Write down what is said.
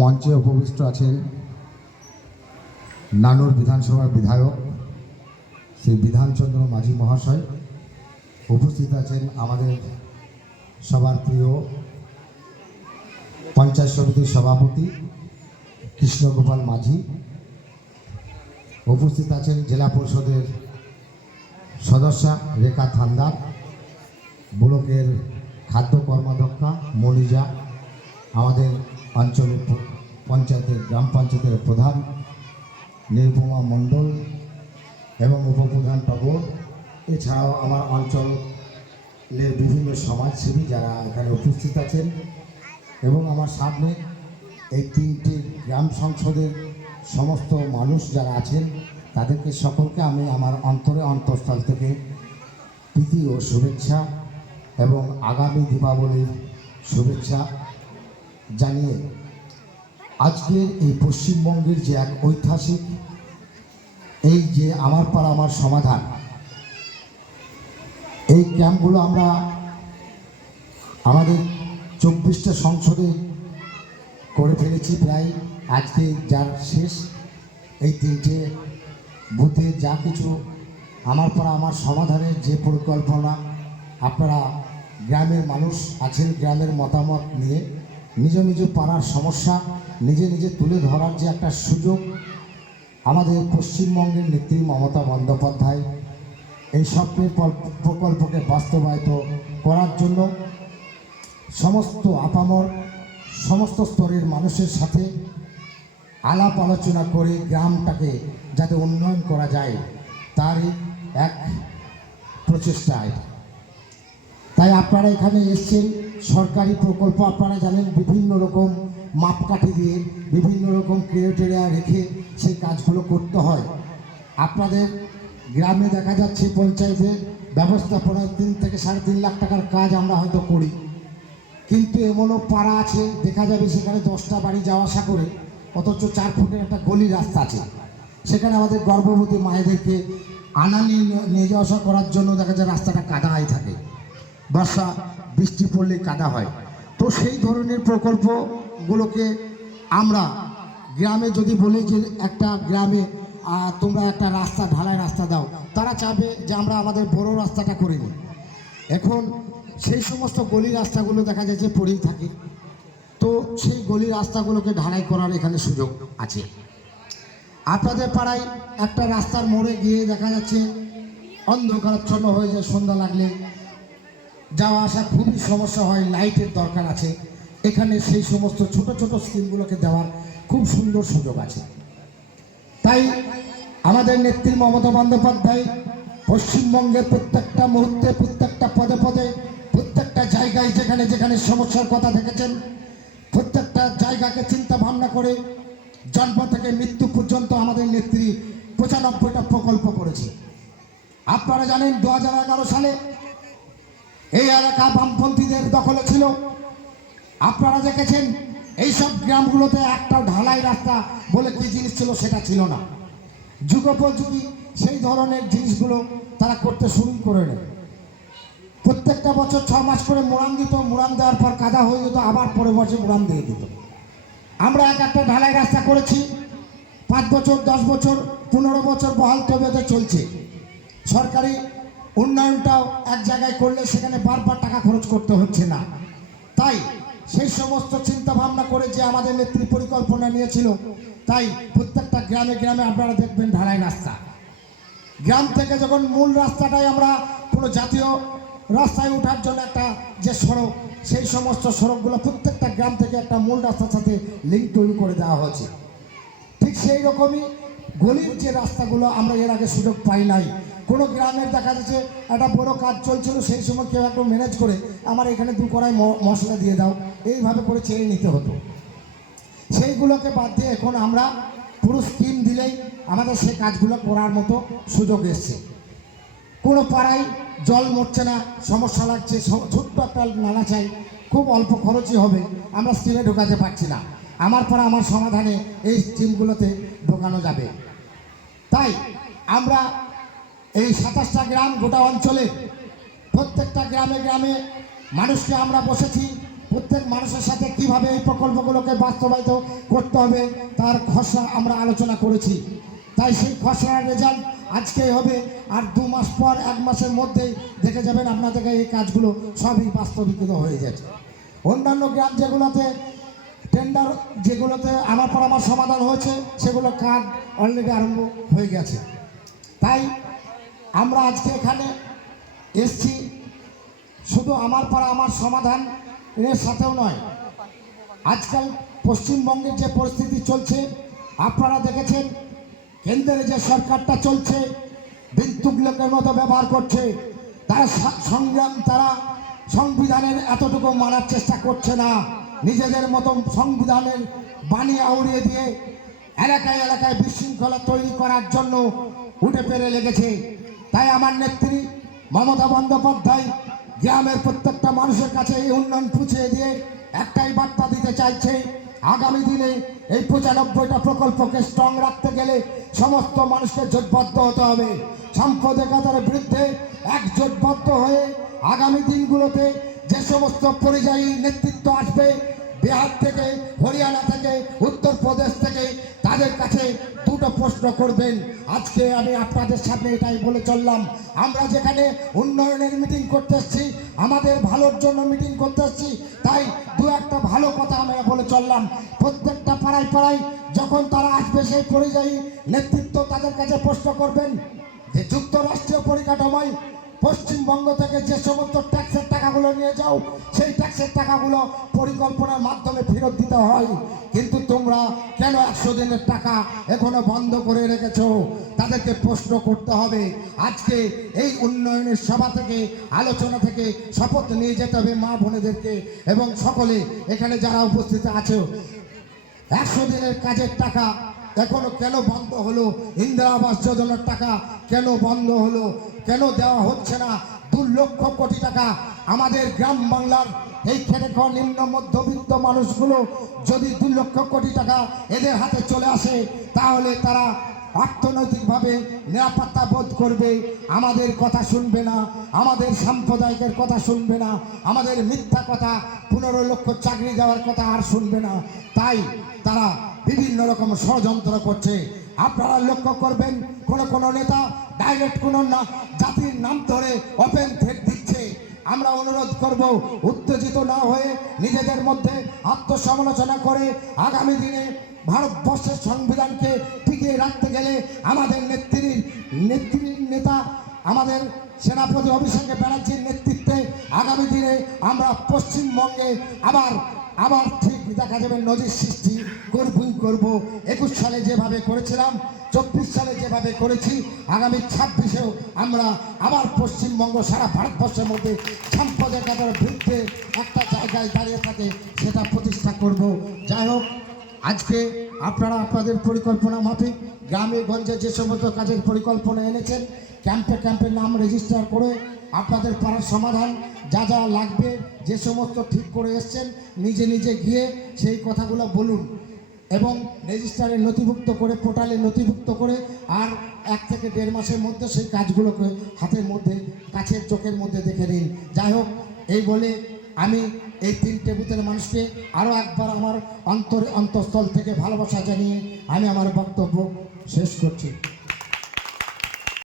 মঞ্চে উপবিষ্ট আছেন নানুর বিধানসভার বিধায়ক শ্রী বিধানচন্দ্র মাঝি মহাশয়। উপস্থিত আছেন আমাদের সবার প্রিয় পঞ্চায়েত সমিতির সভাপতি কৃষ্ণগোপাল মাঝি। উপস্থিত আছেন জেলা পরিষদের সদস্যা রেখা থান্দার, ব্লকের খাদ্য কর্মাধ্যক্ষা মনিজা, আমাদের অঞ্চলের পঞ্চায়েতের গ্রাম পঞ্চায়েতের প্রধান নিরুপমা মণ্ডল এবং উপপ্রধান টগর, এছাড়াও আমার অঞ্চলের বিভিন্ন সমাজসেবী যারা এখানে উপস্থিত আছেন এবং আমার সামনে এই তিনটি গ্রাম সংসদের সমস্ত মানুষ যারা আছেন তাদেরকে সকলকে আমি আমার অন্তঃস্থল থেকে প্রীতি ও শুভেচ্ছা এবং আগামী দীপাবলির শুভেচ্ছা জানিয়ে আজকের এই পশ্চিমবঙ্গের যে এক ঐতিহাসিক এই যে আমার পাড়া আমার সমাধান, এই ক্যাম্পগুলো আমরা আমাদের 24টা সংসদে করে ফেলেছি প্রায়। আজকে যার শেষ এই তিনটে বুথে যা কিছু আমার পাড়া আমার সমাধানের যে পরিকল্পনা, আপনারা গ্রামের মানুষ আছেন, গ্রামের মতামত নিয়ে নিজ নিজ পাড়ার সমস্যা নিজে নিজে তুলে ধরার যে একটা সুযোগ আমাদের পশ্চিমবঙ্গের নেত্রী মমতা বন্দ্যোপাধ্যায় এই স্বপ্নের প্রকল্পকে বাস্তবায়িত করার জন্য সমস্ত আপামর সমস্ত স্তরের মানুষের সাথে আলাপ আলোচনা করে গ্রামটাকে যাতে উন্নয়ন করা যায় তারই এক প্রচেষ্টায়। তাই আপনারা এখানে এসছেন, সরকারি প্রকল্প আপনারা জানেন বিভিন্ন রকম মাপকাঠি দিয়ে বিভিন্ন রকম ক্রাইটেরিয়া রেখে সেই কাজগুলো করতে হয়। আপনাদের গ্রামে দেখা যাচ্ছে পঞ্চায়েতের ব্যবস্থাপনায় 3 থেকে 3.5 লাখ টাকার কাজ আমরা হয়তো করি, কিন্তু এমনও পাড়া আছে দেখা যাবে সেখানে 10টা বাড়ি যাওয়া আসা করে, অথচ 4 ফুটের একটা গলি রাস্তা আছে, সেখানে আমাদের গর্ভবতী মায়েদেরকে নিয়ে যাওয়া আসা করার জন্য দেখা যায় রাস্তাটা কাদাই থাকে, বর্ষা বৃষ্টি পড়লে কাদা হয়। তো সেই ধরনের প্রকল্পগুলোকে আমরা গ্রামে যদি বলি যে একটা গ্রামে তোমরা একটা রাস্তা ঢালাই রাস্তা দাও, তারা চাইবে যে আমরা আমাদের বড় রাস্তাটা করে নিই। এখন সেই সমস্ত গলি রাস্তাগুলো দেখা যাচ্ছে পড়েই থাকে, তো সেই গলি রাস্তাগুলোকে ঢালাই করার এখানে সুযোগ আছে। আপনাদের পাড়ায় একটা রাস্তার মোড়ে গিয়ে দেখা যাচ্ছে অন্ধকারাচ্ছন্ন হয়ে যায়, সন্ধ্যা লাগলে যাওয়া আসা খুবই সমস্যা হয়, লাইটের দরকার আছে। এখানে সেই সমস্ত ছোট ছোট স্কিমগুলোকে দেওয়ার খুব সুন্দর সুযোগ আছে। তাই আমাদের নেত্রী মমতা বন্দ্যোপাধ্যায় পশ্চিমবঙ্গের প্রত্যেকটা মুহূর্তে, প্রত্যেকটা পদে পদে, প্রত্যেকটা জায়গায় যেখানে যেখানে সমস্যার কথা দেখেছেন, প্রত্যেকটা জায়গাকে চিন্তা ভাবনা করে জন্ম থেকে মৃত্যু পর্যন্ত আমাদের নেত্রী 95টা প্রকল্প করেছে। আপনারা জানেন 2011 সালে এই এলাকা বামপন্থীদের দখলে ছিল। আপনারা দেখেছেন এইসব গ্রামগুলোতে একটা ঢালাই রাস্তা বলে কি জিনিস ছিল সেটা ছিল না। যুগোপযোগী সেই ধরনের জিনিসগুলো তারা করতে শুরু করে নেয়। প্রত্যেকটা বছর 6 মাস করে মোড়াম দিত, মোড়াম দেওয়ার পর কাদা হয়ে যেত, আবার পরের বছর মোড়াম দিয়ে দিত। আমরা একটা ঢালাই রাস্তা করেছি, 5 বছর 10 বছর 15 বছর বহাল তবিয়তে চলছে। সরকারি উন্নয়নটাও এক জায়গায় করলে সেখানে বারবার টাকা খরচ করতে হচ্ছে না। তাই সেই সমস্ত চিন্তা ভাবনা করে যে আমাদের নেত্রী পরিকল্পনা নিয়েছিল, তাই প্রত্যেকটা গ্রামে গ্রামে আপনারা দেখবেন ঢালাই রাস্তা। গ্রাম থেকে যখন মূল রাস্তাটাই আমরা কোনো জাতীয় রাস্তায় ওঠার জন্য একটা যে সড়ক, সেই সমস্ত সড়কগুলো প্রত্যেকটা গ্রাম থেকে একটা মূল রাস্তার সাথে লিঙ্ক তৈরি করে দেওয়া হয়েছে। ঠিক সেই রকমই গলির যে রাস্তাগুলো আমরা এর আগে সুযোগ পাই নাই। কোনো গ্রামের দেখা যাচ্ছে একটা বড় কাজ চলছিল, সেই সময় কেউ একটু ম্যানেজ করে আমার এখানে 2 কড়াই মশলা দিয়ে দাও, এইভাবে করে চেয়ে নিতে হতো। সেইগুলোকে বাদ দিয়ে এখন আমরা পুরো স্কিম দিলেই আমাদের সেই কাজগুলো করার মতো সুযোগ এসছে। কোনো পাড়ায় জল মরছে না, সমস্যা লাগছে, ছোট্ট একটা নালা চাই, খুব অল্প খরচই হবে, আমরা স্কিমে ঢোকাতে পারছি না। আমার পাড়া আমার সমাধানে এই স্কিমগুলোতে ঢোকানো যাবে। তাই আমরা এই 27টা গ্রাম গোটা অঞ্চলে প্রত্যেকটা গ্রামে গ্রামে মানুষকে আমরা বসেছি, প্রত্যেক মানুষের সাথে কিভাবে এই প্রকল্পগুলোকে বাস্তবায়িত করতে হবে তার খসড়া আমরা আলোচনা করেছি। তাই সেই খসড়ার রেজাল্ট আজকেই হবে, আর 2 মাস পর 1 মাসের মধ্যেই দেখে যাবেন আপনাদেরকে এই কাজগুলো সবই বাস্তবিকৃত হয়ে যাচ্ছে। অন্যান্য গ্রাম যেগুলোতে টেন্ডার যেগুলোতে আমার পরামর্শ সমাধান হয়েছে সেগুলো কাজ অলরেডি আরম্ভ হয়ে গেছে। তাই আমরা আজকে এখানে এসছি শুধু আমার পাড়া আমার সমাধান এর সাথেও নয়। আজকাল পশ্চিমবঙ্গের যে পরিস্থিতি চলছে আপনারা দেখেছেন, কেন্দ্রে যে সরকারটা চলছে বিদ্যুৎ মতো ব্যবহার করছে। তারা সংগ্রাম, তারা সংবিধানের এতটুকু মানার চেষ্টা করছে না, নিজেদের মতো সংবিধানের বাণী আউড়িয়ে দিয়ে এলাকায় এলাকায় বিশৃঙ্খলা তৈরি করার জন্য উঠে পেরে লেগেছে। তাই আমার নেত্রী মমতা বন্দ্যোপাধ্যায় গ্রামের প্রত্যেকটা মানুষের কাছে এই উন্নয়ন পৌঁছে দিয়ে একটাই বার্তা দিতে চাইছে, আগামী দিনে এই 95টা প্রকল্পকে স্ট্রং রাখতে গেলে সমস্ত মানুষকে জোটবদ্ধ হতে হবে। সাম্প্রদায়িকতার বিরুদ্ধে একজোটবদ্ধ হয়ে আগামী দিনগুলোতে যে সমস্ত পরিযায়ী নেতৃত্ব আসবে বিহার থেকে, হরিয়ানা থেকে, উত্তরপ্রদেশ থেকে, তাদের কাছে দুটো প্রশ্ন করবেন। আজকে আমি আপনাদের সামনে এটাই বলে চললাম, আমরা যেখানে উন্নয়নের মিটিং করতে এসেছি, আমাদের ভালোর জন্য মিটিং করতে এসেছি, তাই 2-1টা ভালো কথা আমরা বলে চললাম। প্রত্যেকটা পাড়ায় পাড়ায় যখন তারা আসবে সেই পরিযায়ী নেতৃত্ব তাদের কাছে প্রশ্ন করবেন যে যুক্তরাষ্ট্রীয় পরিকাঠামোয় পশ্চিমবঙ্গ থেকে যে সমস্ত ট্যাক্সের টাকাগুলো নিয়ে যাও সেই ট্যাক্সের টাকাগুলো পরিকল্পনার মাধ্যমে ফেরত দিতে হয়, কিন্তু তোমরা কেন 100 দিনের টাকা এখনো বন্ধ করে রেখেছো? তাদেরকে প্রশ্ন করতে হবে। আজকে এই উন্নয়নের সভা থেকে, আলোচনা থেকে শপথ নিয়ে যেতে হবে মা বোনেদেরকে এবং সকলে এখানে যারা উপস্থিত আছে। 100 দিনের কাজের টাকা এখনো কেন বন্ধ হলো? ইন্দিরা আবাস যোজনার টাকা কেন বন্ধ হলো? কেন দেওয়া হচ্ছে না? 2 লক্ষ কোটি টাকা আমাদের গ্রাম বাংলার এই খেটে খাওয়া নিম্ন মধ্যবিত্ত মানুষগুলো যদি 2 লক্ষ কোটি টাকা এদের হাতে চলে আসে তাহলে তারা অর্থনৈতিকভাবে নিরাপত্তা বোধ করবে, আমাদের কথা শুনবে না, আমাদের সাম্প্রদায়িকের কথা শুনবে না, আমাদের মিথ্যা কথা 15 লক্ষ চাকরি দেওয়ার কথা আর শুনবে না। তাই তারা বিভিন্ন রকম ষড়যন্ত্র করছে। আপনারা লক্ষ্য করবেন কোন নেতা ডাইরেক্ট কোনো জাতির নাম ধরে ওপেন থ্রেট দিচ্ছে। আমরা অনুরোধ করব উত্তেজিত না হয়ে নিজেদের মধ্যে আত্মসমালোচনা করে আগামী দিনে ভারতবর্ষের সংবিধানকে টিকিয়ে রাখতে গেলে আমাদের নেতা আমাদের সেনাপতি অভিষেক ব্যানার্জির নেতৃত্বে আগামী দিনে আমরা পশ্চিমবঙ্গে আবার ঠিক দেখা যাবে নজির সৃষ্টি করব। 21 সালে যেভাবে করেছিলাম, 24 সালে যেভাবে করেছি, আগামী 26-এও আমরা আবার পশ্চিমবঙ্গ সারা ভারতবর্ষের মধ্যে সাম্প্রদায়িকতার বিরুদ্ধে একটা জায়গায় দাঁড়িয়ে থাকে সেটা প্রতিষ্ঠা করব। যাই হোক, আজকে আপনারা আপনাদের পরিকল্পনা মাফিক গ্রামে গঞ্জে যে সমস্ত কাজের পরিকল্পনা এনেছেন ক্যাম্পে নাম রেজিস্টার করে আপনাদের পাড়ার সমাধান যা যা লাগবে যে সমস্ত ঠিক করে এসছেন নিজে নিজে গিয়ে সেই কথাগুলো বলুন এবং রেজিস্টারে নথিভুক্ত করে, পোর্টালে নথিভুক্ত করে, আর 1 থেকে 1.5 মাসের মধ্যে সেই কাজগুলোকে হাতের মধ্যে, কাছের চোখের মধ্যে দেখে নিন। যাই হোক, এই বলে আমি এই 3টে বুথের মানুষকে আরও একবার আমার অন্তঃস্থল থেকে ভালোবাসা জানিয়ে আমি আমার বক্তব্য শেষ করছি।